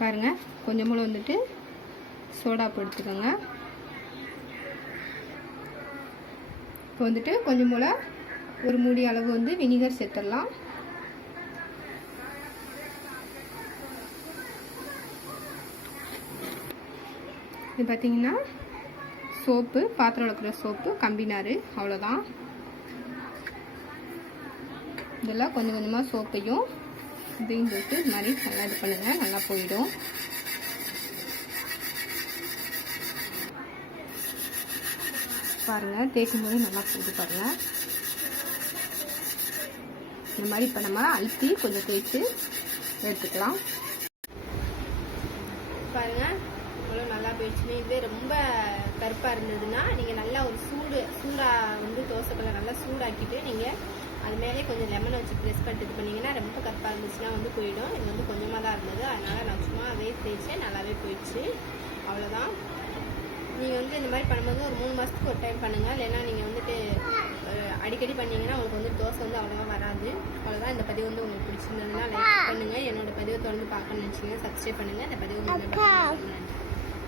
பாருங்கள், கொஞ்சம் போல் வந்துட்டு சோடாப்பு எடுத்துக்கோங்க. இப்போ வந்துட்டு கொஞ்சம் போல் ஒரு மூடி அளவு வந்து வினிகர் சேர்த்துடலாம். இது பார்த்தீங்கன்னா சோப்பு, பாத்திரம் விளக்குற சோப்பு, கம்பினாரு, அவ்வளோதான். இதெல்லாம் கொஞ்சம் கொஞ்சமாக சோப்பையும் இதையும் போட்டு இது மாதிரி நல்லா இது பண்ணுங்கள், நல்லா போயிடும். பாருங்கள், தேய்க்கும் போது நல்லா போட்டு பாருங்கள். இந்த மாதிரி இப்போ நம்ம அழுத்தி கொஞ்சம் தேய்ச்சி எடுத்துக்கலாம். பாருங்கள், இவ்வளோ நல்லா போயிடுச்சுன்னு. இதே ரொம்ப கருப்பாக இருந்ததுன்னா நீங்கள் நல்லா ஒரு சூடாக வந்து தோசைக்கல்லை நல்லா சூடாக்கிட்டு நீங்கள் அது மேலே கொஞ்சம் லெமனை வச்சு ப்ரெஸ் பண்ணிட்டு இது பண்ணிங்கன்னா ரொம்ப கருப்பாக இருந்துச்சுன்னா வந்து போயிடும். இது வந்து கொஞ்சமாக தான் இருந்தது, அதனால் நான் சும்மா அதே தேய்ச்சேன், நல்லாவே போயிடுச்சு. அவ்வளோதான். நீங்கள் வந்து இந்த மாதிரி பண்ணும்போது ஒரு 3 மாதத்துக்கு ஒரு டைம் பண்ணுங்கள். இல்லைன்னா நீங்கள் வந்துட்டு அடிக்கடி பண்ணிங்கன்னா உங்களுக்கு வந்து தோசை வந்து அவ்வளோவா வராது. அவ்வளோதான். இந்த பதிவு வந்து உங்களுக்கு பிடிச்சிருந்ததுன்னா லைக் பண்ணுங்கள். என்னோட பதிவை தொடர்ந்து பார்க்கணும்னு நினச்சிங்கன்னா சப்ஸ்கிரைப் பண்ணுங்கள். இந்த பதிவு வந்து